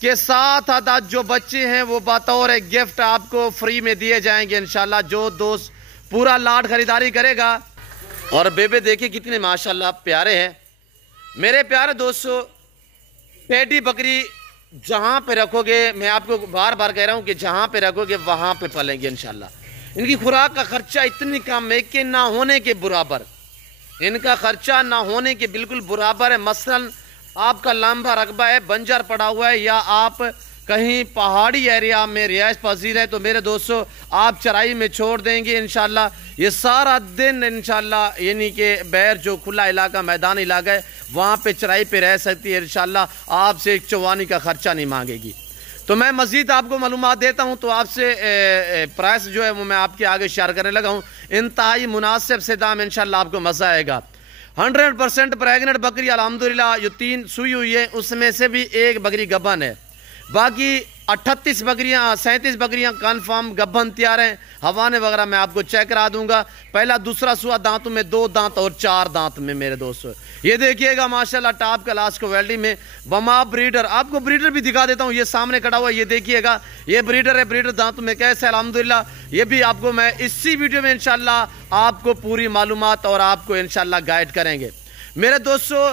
کے 7 عدد جو بچے ہیں وہ بطور گفٹ آپ کو فری میں دیے جائیں گے انشاءاللہ، جو دوست پورا لاٹ خریداری کرے گا۔ اور بیبے دیکھیں کتنے ماشاءاللہ پیارے ہیں میرے پیارے دوستو۔ ٹیڈی بکری جہاں پہ رکھو گے، میں آپ کو بار بار کہہ رہا ہوں کہ جہاں پہ رکھو گے وہاں پہ پلیں گے انشاءاللہ۔ ان کی خوراک کا خرچہ اتنی کم ہے کہ نہ ہونے کے برابر، ان کا خرچہ نہ ہونے کے بالکل برابر ہے۔ مثلا آپ کا لمبا رقبہ ہے، بنجر پڑا ہوا ہے، یا آپ کہیں پہاڑی ایریا میں رہائش پذیر ہے، تو میرے دوستو آپ چرائی میں چھوڑ دیں گے انشاءاللہ۔ یہ سارا دن انشاءاللہ یعنی کہ بیر جو کھلا علاقہ میدان علاقہ ہے وہاں پہ چرائی پہ رہ سکتی ہے انشاءاللہ، آپ سے ایک چوانی کا خرچہ نہیں مانگے گی۔ تو میں مزید آپ کو معلومات دیتا ہوں، تو آپ سے پرائس جو ہے وہ میں آپ کے آگے شیئر کرنے لگا ہوں۔ انتہائی مناسب سے دام انشاءاللہ آپ کو مزہ آئے گا۔ 100% پریگننٹ بکری الحمدللہ جو 3 سوئی ہوئی ہے، اس میں سے بھی 1 بکری گبن ہے، باقی 38 بکریاں 37 بکریاں کنفرم گبن تیار ہیں۔ حوانے وغیرہ میں آپ کو چیک کرا دوں گا۔ پہلا دوسرا سوا دانتوں میں 2 دانت اور 4 دانت میں میرے دوستو، یہ دیکھیے گا ماشاءاللہ ٹاپ کلاس کوالٹی میں بما بریڈر۔ آپ کو بریڈر بھی دکھا دیتا ہوں، یہ سامنے کھڑا ہوا ہے، یہ دیکھیے گا، یہ بریڈر ہے۔ بریڈر دانتوں میں کیسے الحمدللہ، یہ بھی آپ کو میں اسی ویڈیو میں انشاءاللہ آپ کو پوری معلومات اور آپ کو انشاءاللہ گائیڈ کریں گے میرے دوستو۔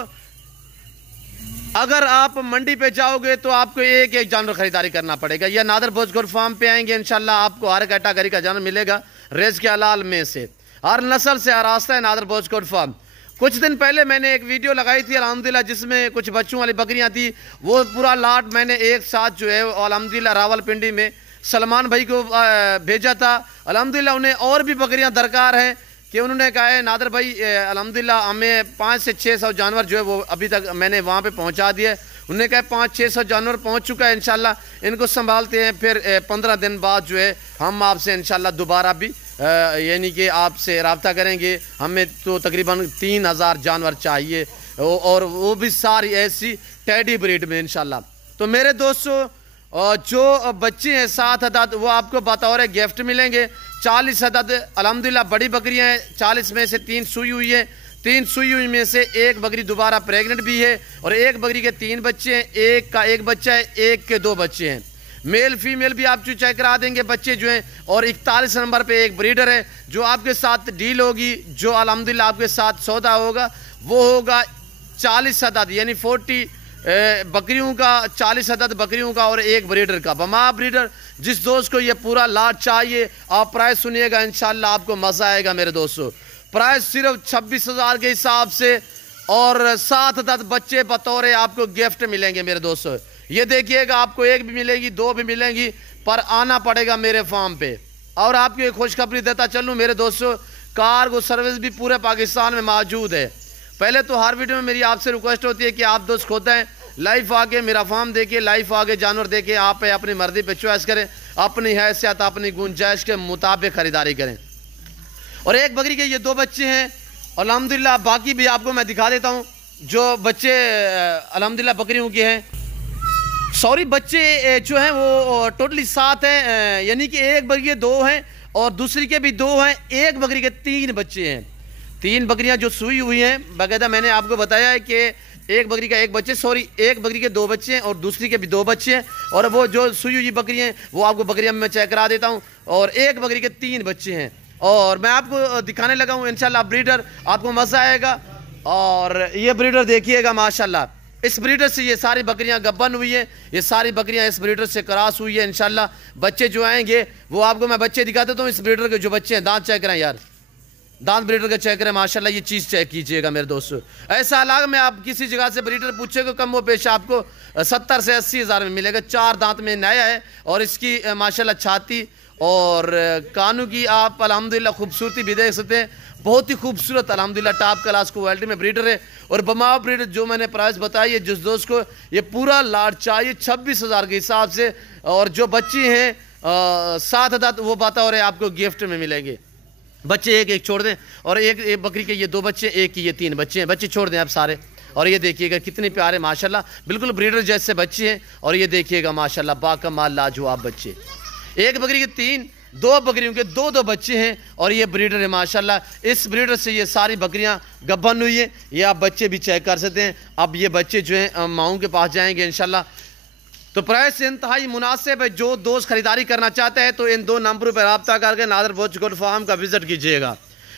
اگر آپ منڈی پہ جاؤ گے تو آپ کو ایک جانور خریداری کرنا پڑے گا، یا نادر بھوج گوٹ فارم پہ آئیں گے انشاءاللہ آپ کو ہر کیٹاگری کا جانور ملے گا، رزق حلال میں سے ہر نسل سے آراستہ ہے نادر بھوج گوٹ فارم۔ کچھ دن پہلے میں نے ایک ویڈیو لگائی تھی الحمدللہ، جس میں کچھ بچوں والی بکریاں تھی، وہ پورا لاٹ میں نے ایک ساتھ جو ہے الحمدللہ راول پنڈی میں سلمان بھائی کو بھیجا تھا۔ الحمدللہ انہیں اور بھی بکریاں درکار ہیں کہ انہوں نے کہا ہے نادر بھائی الحمدللہ ہمیں 500 سے 600 جانور جو ہے وہ ابھی تک میں نے وہاں پہ پہنچا دیے۔ انہوں نے کہا 500-600 جانور پہنچ چکا ہے انشاءاللہ، ان کو سنبھالتے ہیں، پھر 15 دن بعد جو ہے ہم آپ سے انشاءاللہ دوبارہ بھی یعنی کہ آپ سے رابطہ کریں گے۔ ہمیں تو تقریباً 3000 جانور چاہیے، اور وہ بھی ساری ایسی ٹیڈی بریڈ میں انشاءاللہ۔ تو میرے دوستو جو بچے ہیں 7 عدد وہ آپ کو بطور گفٹ ملیں گے۔ 40 عدد الحمدللہ بڑی بکریاں ہیں، 40 میں سے 3 سوئی ہوئی ہیں، 3 سوئی ہوئی میں سے 1 بکری دوبارہ پریگننٹ بھی ہے، اور 1 بکری کے 3 بچے ہیں، 1 کا 1 بچہ ہے، 1 کے 2 بچے ہیں۔ میل فیمیل بھی آپ چیک کرا دیں گے بچے جو ہیں، اور 41 نمبر پہ ایک بریڈر ہے جو آپ کے ساتھ ڈیل ہوگی، جو الحمدللہ آپ کے ساتھ سودا ہوگا وہ ہوگا 40 عدد یعنی 40 بکریوں کا، 40 عدد بکریوں کا اور 1 بریڈر کا بما بریڈر۔ جس دوست کو یہ پورا لاٹ چاہیے آپ پرائس سنیے گا انشاءاللہ آپ کو مزہ آئے گا میرے دوستو۔ پرائس صرف 26,000 کے حساب سے، اور 7 عدد بچے بطور آپ کو گفٹ ملیں گے میرے دوستو۔ یہ دیکھیے گا آپ کو 1 بھی ملے گی، 2 بھی ملیں گی، پر آنا پڑے گا میرے فارم پہ۔ اور آپ کو ایک خوشخبری دیتا چلوں میرے دوستو، کارگو سروس بھی پورے پاکستان میں موجود ہے۔ پہلے تو ہر ویڈیو میں میری آپ سے ریکویسٹ ہوتی ہے کہ آپ دوست خود ہیں، لائف آگے میرا فارم دیکھیں، لائف آگے جانور دیکھیں، آپ اپنی مرضی پہ چوائس کریں، اپنی حیثیت اپنی گنجائش کے مطابق خریداری کریں۔ اور 1 بکری کے یہ 2 بچے ہیں الحمدللہ، باقی بھی آپ کو میں دکھا دیتا ہوں جو بچے الحمدللہ بکریوں کے ہیں۔ سوری بچے جو ہیں وہ ٹوٹلی 7 ہیں، یعنی کہ 1 بکری کے 2 ہیں اور دوسری کے بھی 2 ہیں، 1 بکری کے 3 بچے ہیں۔ 3 بکریاں جو سوئی ہوئی ہیں باقاعدہ میں نے آپ کو بتایا ہے کہ 1 بکری کا 1 بچے، سوری 1 بکری کے 2 بچے ہیں اور دوسری کے بھی 2 بچے ہیں، اور وہ جو سوئی ہوئی بکری ہیں وہ آپ کو بکریاں میں چیک کرا دیتا ہوں، اور 1 بکری کے 3 بچے ہیں۔ اور میں آپ کو دکھانے لگا ہوں انشاءاللہ بریڈر، آپ کو مزہ آئے گا۔ اور یہ بریڈر دیکھیے گا ماشاءاللہ، اس بریڈر سے یہ ساری بکریاں گبن ہوئی ہیں، یہ ساری بکریاں اس بریڈر سے کراس ہوئی ہیں انشاءاللہ۔ بچے جو آئیں گے وہ آپ کو میں بچے دکھا دیتا ہوں۔ اس بریڈر کے جو بچے ہیں دانت چیک کریں یار، دانت بریڈر کا چیک کریں ماشاءاللہ، یہ چیز چیک کیجئے گا میرے دوستو۔ ایسا علاقہ میں آپ کسی جگہ سے بریڈر پوچھے گا کم و بیش آپ کو 70 سے 80 ہزار میں ملے گا۔ 4 دانت میں نیا ہے، اور اس کی ماشاءاللہ چھاتی اور کانوں کی آپ الحمدللہ خوبصورتی بھی دیکھ سکتے ہیں، بہت ہی خوبصورت الحمدللہ ٹاپ کلاس کوالٹی میں بریڈر ہے۔ اور بما بریڈر جو میں نے پرائس بتائی ہے، جس دوست کو یہ پورا لاٹ چاہیے 26,000 کے حساب سے، اور جو بچے ہیں 7 عدد وہ بطور آپ کو گفٹ میں ملیں گے۔ بچے 1 چھوڑ دیں، اور 1 بکری کے یہ 2 بچے، 1 کی یہ 3 بچے ہیں، بچے چھوڑ دیں آپ سارے۔ اور یہ دیکھیے گا کتنے پیارے ماشاءاللہ بالکل بریڈر جیسے بچے ہیں، اور یہ دیکھیے گا ماشاءاللہ باکمال لاجواب بچے۔ 1 بکری کے 3، 2 بکریوں کے 2 بچے ہیں، اور یہ بریڈر ہے ماشاءاللہ۔ اس بریڈر سے یہ ساری بکریاں گبن ہوئی ہیں، یہ آپ بچے بھی چیک کر سکتے ہیں۔ اب یہ بچے جو ہیں ماؤں کے پاس جائیں گے انشاءاللہ۔ تو پرائس انتہائی مناسب ہے. جو دوست خریداری کرنا چاہتے ہیں تو ان 2 نمبروں پر رابطہ کر کے نادر بلوچ گوٹ فارم کا وزٹ کیجیے گا.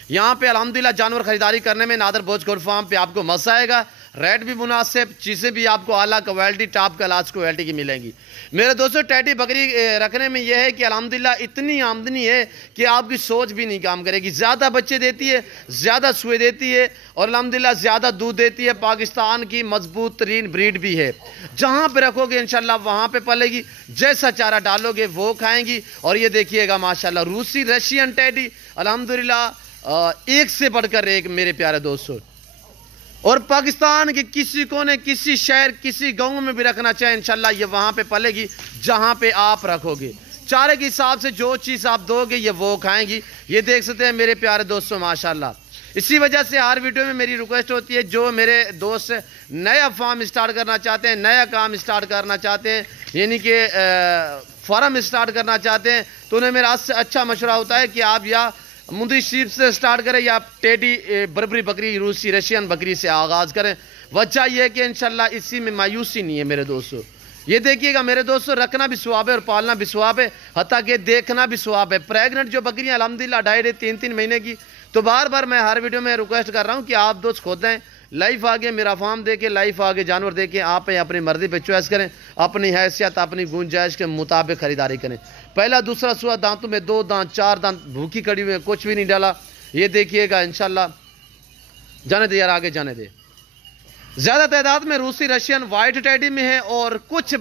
یہاں پہ الحمدللہ جانور خریداری کرنے میں نادر بلوچ گوٹ فارم پہ آپ کو مزہ آئے گا. ریٹ بھی مناسب, چیزیں بھی آپ کو اعلیٰ کوالٹی, ٹاپ کلاس کوالٹی کی ملیں گی. میرے دوستوں ٹیڈی بکری رکھنے میں یہ ہے کہ الحمدللہ اتنی آمدنی ہے کہ آپ کی سوچ بھی نہیں کام کرے گی. زیادہ بچے دیتی ہے, زیادہ سوئے دیتی ہے اور الحمدللہ زیادہ دودھ دیتی ہے. پاکستان کی مضبوط ترین بریڈ بھی ہے. جہاں پہ رکھو گے انشاءاللہ وہاں پہ پلے گی, جیسا چارہ ڈالو گے وہ کھائیں گی. اور یہ دیکھیے گا ماشاءاللہ روسی رشین ٹیڈی الحمدللہ ایک سے بڑھ کر ایک میرے پیارے دوستوں. اور پاکستان کے کسی کونے, کسی شہر, کسی گاؤں میں بھی رکھنا چاہے انشاءاللہ یہ وہاں پہ پلے گی جہاں پہ آپ رکھو گے. چارے کے حساب سے جو چیز آپ دو گے یہ وہ کھائیں گی. یہ دیکھ سکتے ہیں میرے پیارے دوستوں ماشاءاللہ. اسی وجہ سے ہر ویڈیو میں میری ریکویسٹ ہوتی ہے جو میرے دوست نیا فارم اسٹارٹ کرنا چاہتے ہیں, نیا کام اسٹارٹ کرنا چاہتے ہیں, یعنی کہ فارم اسٹارٹ کرنا چاہتے ہیں, تو انہیں میرا اچھا مشورہ ہوتا ہے کہ آپ یا مندری شیپ سے سٹارٹ کریں یا ٹیڈی بربری بکری روسی رشین بکری سے آغاز کریں. وجہ یہ ہے کہ انشاءاللہ اسی میں مایوسی نہیں ہے میرے دوستو. یہ دیکھیے گا میرے دوستو, رکھنا بھی ثواب ہے اور پالنا بھی ثواب ہے, حتیٰ کہ دیکھنا بھی ثواب ہے. پریگننٹ جو بکریاں الحمدللہ 2.5-3 مہینے کی, تو بار بار میں ہر ویڈیو میں ریکویسٹ کر رہا ہوں کہ آپ دوست خود دیں, لائف آگے میرا فارم دیکھیں, لائف آگے جانور دیکھیں, آپ اپنی مرضی پہ چوائس کریں, اپنی حیثیت اپنی گنجائش کے مطابق خریداری کریں. پہلا دوسرا سوا دانتوں میں 2 دانت 4 دانت بھوکی کڑی ہوئے, کچھ بھی نہیں ڈالا. یہ دیکھیے گا انشاءاللہ. جانے دے یار, آگے جانے دے. زیادہ تعداد میں روسی رشین وائٹ ٹیڈی میں ہے اور کچھ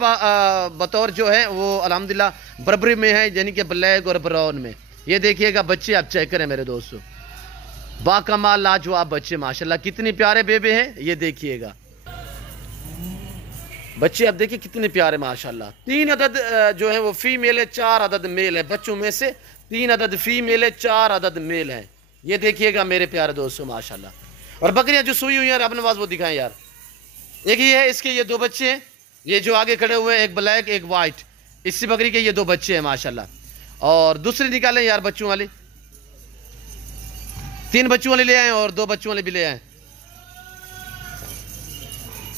بطور جو ہے وہ الحمدللہ بربری میں ہے, یعنی کہ بلیک اور براؤن میں. یہ دیکھیے گا بچے آپ چیک کریں میرے دوستو, باکمال لاجواب بچے ماشاءاللہ. کتنے پیارے بیبے ہیں یہ دیکھیے گا بچے, اب دیکھیے کتنے پیارے ماشاءاللہ. 3 عدد جو ہے وہ فیمیل ہے, 4 عدد میل ہے. بچوں میں سے 3 عدد فیمیل ہے, 4 عدد میل ہے. یہ دیکھیے گا میرے پیارے دوستوں ماشاءاللہ. اور بکریاں جو سوئی ہوئی ہیں اپنے پاس وہ دکھائیں یار. ایک یہ ہے, اس کے یہ 2 بچے ہیں, یہ جو آگے کھڑے ہوئے ہیں, ایک بلیک ایک وائٹ. اسی بکری کے یہ 2 بچے ہیں ماشاءاللہ. اور دوسری نکالیں یار بچوں والی, 3 بچوں والے لے آئیں اور 2 بچوں والے بھی لے آئیں.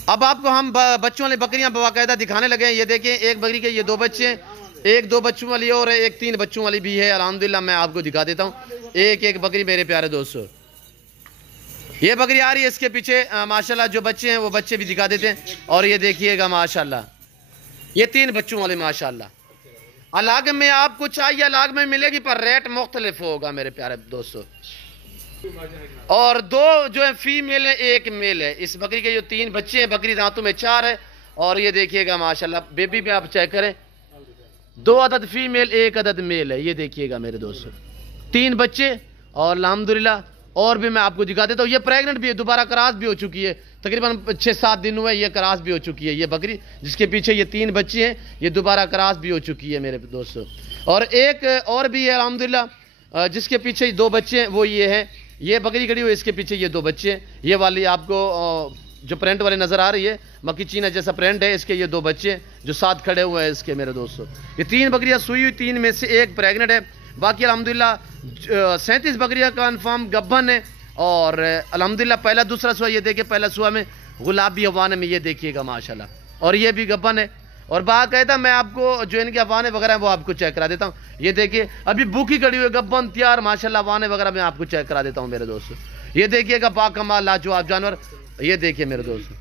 اب آپ کو ہم بچوں والی بکریاں باقاعدہ دکھانے لگے ہیں. یہ دیکھیں ایک بکری کے یہ 2 بچے ہیں, ایک 2 بچوں والی اور ایک 3 بچوں والی بھی ہے الحمدللہ. میں آپ کو دکھا دیتا ہوں ایک بکری میرے پیارے دوستو. یہ بکری آ رہی ہے, اس کے پیچھے ماشاءاللہ جو بچے ہیں وہ بچے بھی دکھا دیتے ہیں. اور یہ دیکھیے گا ماشاءاللہ یہ 3 بچوں والے ماشاءاللہ. الگ میں آپ کو چاہیے الگ میں ملے گی, پر ریٹ مختلف ہوگا میرے پیارے دوستو. اور 2 جو ہے فیمیل ہے, 1 میل ہے. اس بکری کے جو 3 بچے ہیں, بکری دانتوں میں 4 ہے. اور یہ دیکھیے گا ماشاءاللہ بیبی میں آپ چیک کریں, 2 عدد فیمیل 1 عدد میل ہے. یہ دیکھیے گا میرے دوستو 3 بچے. اور الحمدللہ اور بھی میں آپ کو دکھا دیتا ہوں. یہ پریگننٹ بھی ہے, دوبارہ کراس بھی ہو چکی ہے, تقریباً 6-7 دن ہوئے, یہ کراس بھی ہو چکی ہے. یہ بکری جس کے پیچھے یہ 3 بچے ہیں یہ دوبارہ کراس بھی ہو چکی ہے میرے دوستو. اور ایک اور بھی ہے الحمدللہ جس کے پیچھے 2 بچے ہیں, وہ یہ ہے. یہ بکری کھڑی ہوئی, اس کے پیچھے یہ 2 بچے ہیں. یہ والی آپ کو جو پرنٹ والے نظر آ رہی ہے, مکی چینا جیسا پرنٹ ہے, اس کے یہ 2 بچے ہیں جو ساتھ کھڑے ہوئے ہیں اس کے میرے دوستو. یہ 3 بکریاں سوئی ہوئی, 3 میں سے 1 پریگننٹ ہے. باقی الحمدللہ 37 بکریاں کنفرم گبن ہے. اور الحمدللہ پہلا دوسرا سوا, یہ دیکھیں پہلا سوا میں گلابی افوانے میں, یہ دیکھیے گا ماشاءاللہ. اور یہ بھی گبن ہے. اور باقاعدہ میں آپ کو جو ان کے افوانے وغیرہ ہیں وہ آپ کو چیک کرا دیتا ہوں. یہ دیکھیے ابھی بھوکی کڑی ہوئی گبن تیار ماشاءاللہ, افوانے وغیرہ میں آپ کو چیک کرا دیتا ہوں میرے دوستو. یہ دیکھیے گا باکمال لاجواب جانور. یہ دیکھیے میرے دوستو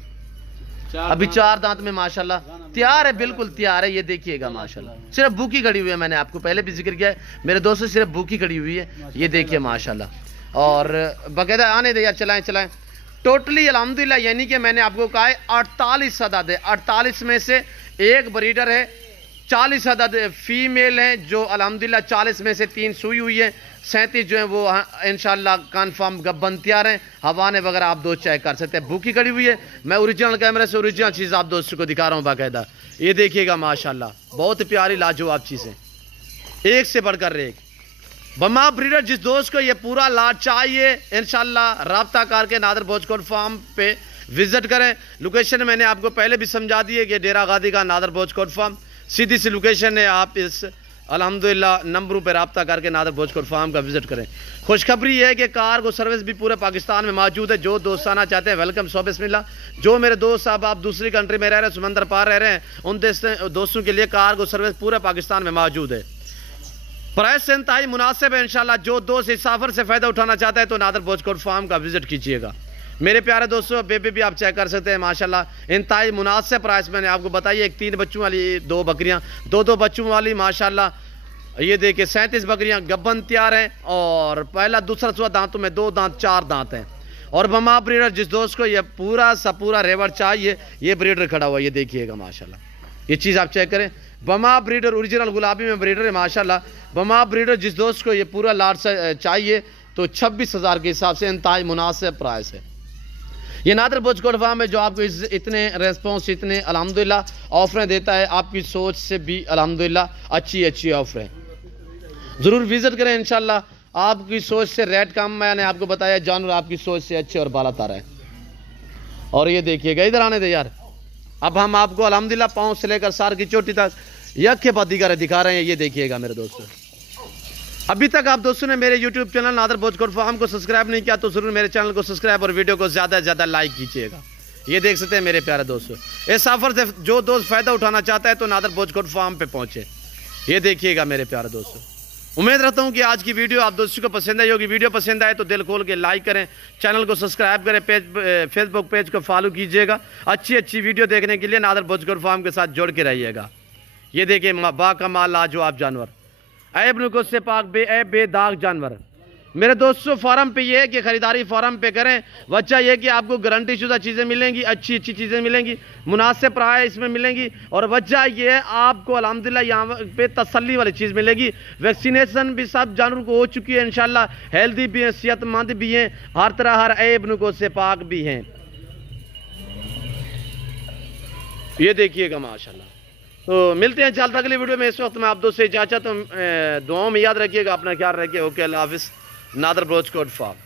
ابھی 4 دانت میں ماشاءاللہ تیار ہے, بالکل تیار ہے. یہ دیکھیے گا ماشاءاللہ صرف بھوکی کڑی ہوئی ہے, میں نے آپ کو پہلے بھی ذکر کیا ہے میرے دوستو, صرف بھوکی کڑی ہوئی ہے. یہ دیکھیے ماشاءاللہ. اور باقاعدہ آنے دے یار, چلائیں. ٹوٹلی الحمدللہ یعنی کہ میں نے آپ کو کہا ہے 48 عدد ہے. 48 میں سے 1 بریڈر ہے, 40 عدد فیمیل ہیں جو الحمدللہ 40 میں سے 3 سوئی ہوئی ہیں, 37 جو ہیں وہ انشاءاللہ کنفرم گبن تیار ہیں. ہوانے وغیرہ آپ دوست چیک کر سکتے ہیں. بھوکی کڑی ہوئی ہے, میں اوریجنل کیمرے سے اوریجنل چیز آپ دوستوں کو دکھا رہا ہوں باقاعدہ. یہ دیکھیے گا ماشاءاللہ بہت پیاری لاجواب چیزیں, ایک سے بڑھ کر ایک. بما بریڈر جس دوست کو یہ پورا لاٹ چاہیے انشاءاللہ رابطہ کر کے نادر بلوچ گوٹ فارم پہ وزٹ کریں. لوکیشن میں نے آپ کو پہلے بھی سمجھا دی ہے کہ ڈیرہ غازی کا نادر بلوچ گوٹ فارم, سیدھی سی لوکیشن ہے. آپ اس الحمدللہ نمبروں پہ رابطہ کر کے نادر بھوج کوٹ فارم کا وزٹ کریں۔ خوشخبری یہ ہے کہ کارگو سروس بھی پورے پاکستان میں موجود ہے، جو دوست آنا چاہتے ہیں ویلکم سو بسم اللہ۔ جو میرے دوست صاحب آپ دوسری کنٹری میں رہ رہے ہیں، سمندر پار رہ رہے ہیں، ان دوستوں کے لیے کارگو سروس پورے پاکستان میں موجود ہے۔ پرائس سے انتہائی مناسب ہے انشاءاللہ۔ جو دوست اس آفر سے فائدہ اٹھانا چاہتا ہے تو نادر بھوج کوٹ فارم کا وزٹ کیجئے گا۔ میرے پیارے دوستوں بیبی بھی آپ چیک کر سکتے ہیں ماشاءاللہ، انتہائی مناسب پرائس میں نے آپ کو بتائی۔ ایک 3 بچوں والی 2 بکریاں، 2 بچوں والی ماشاءاللہ، یہ دیکھیں 37 بکریاں گبن تیار ہیں، اور پہلا دوسرا سوا دانتوں میں 2 دانت 4 دانت ہیں۔ اور بما بریڈر جس دوست کو یہ پورا سا پورا ریور چاہیے، یہ بریڈر کھڑا ہوا یہ دیکھیے گا ماشاءاللہ، یہ چیز آپ چیک کریں۔ بما بریڈر اوریجنل گلابی میں بریڈر ہے ماشاءاللہ۔ بما بریڈر جس دوست کو یہ پورا لاٹ چاہیے تو 26,000 کے حساب سے انتہائی مناسب پرائس ہے۔ یہ نادر بھوج کوٹ فارم ہے جو آپ کو اتنے ریسپانس، اتنے الحمدللہ آفریں دیتا ہے، آپ کی سوچ سے بھی الحمدللہ اچھی آفریں۔ ضرور وزٹ کریں انشاءاللہ، آپ کی سوچ سے ریٹ کم، میں نے آپ کو بتایا جانور آپ کی سوچ سے اچھے اور بالا تر ہے۔ اور یہ دیکھیے گا، ادھر آنے دے یار، اب ہم آپ کو الحمدللہ پاؤں سے لے کر سار کی چوٹی تک یک کے بعد دیگر دکھا رہے ہیں، یہ دیکھیے گا میرے دوستوں۔ ابھی تک آپ دوستوں نے میرے یوٹیوب چینل نادر بھوج کوٹ فارم کو سبسکرائب نہیں کیا تو ضرور میرے چینل کو سبسکرائب اور ویڈیو کو زیادہ سے زیادہ لائک کیجئے گا۔ یہ دیکھ سکتے ہیں میرے پیارے دوستوں، اس آفر سے جو دوست فائدہ اٹھانا چاہتا ہے تو نادر بھوج کوٹ فارم پہ پہنچے۔ یہ دیکھیے گا میرے پیارے دوستوں، امید رہتا ہوں کہ آج کی ویڈیو آپ دوستوں کو پسند آئی ہوگی۔ ویڈیو پسند آئے تو دل کھول کے لائک کریں، چینل کو سبسکرائب کریں، فیس بک پیج کو فالو کیجئے گا۔ اچھی ویڈیو دیکھنے کے لیے نادر بھوج کوٹ فارم کے ساتھ جڑ کے رہیے گا۔ یہ دیکھیں با کمال لاجواب جانور، عیب نقص سے پاک بے عیب بے داغ جانور۔ میرے دوستوں فارم پہ یہ ہے کہ خریداری فارم پہ کریں، وجہ یہ کہ آپ کو گارنٹی شدہ چیزیں ملیں گی، اچھی چیزیں ملیں گی، مناسب پرائس میں ملیں گی، اور وجہ یہ ہے آپ کو الحمدللہ یہاں پہ تسلی والی چیز ملے گی۔ ویکسینیشن بھی سب جانور کو ہو چکی ہے انشاءاللہ، ہیلدی بھی ہیں، صحت مند بھی ہیں، ہر طرح ہر عیب نقص سے پاک بھی ہیں۔ یہ دیکھیے گا ماشاءاللہ۔ تو ملتے ہیں چلتا اگلی ویڈیو میں، اس وقت میں آپ دوست سے اجازت ہوں، دعاؤں میں یاد رکھیے گا، اپنا خیال رکھیے۔ اوکے، اللہ حافظ۔ نادر بھوج کوٹ فارم۔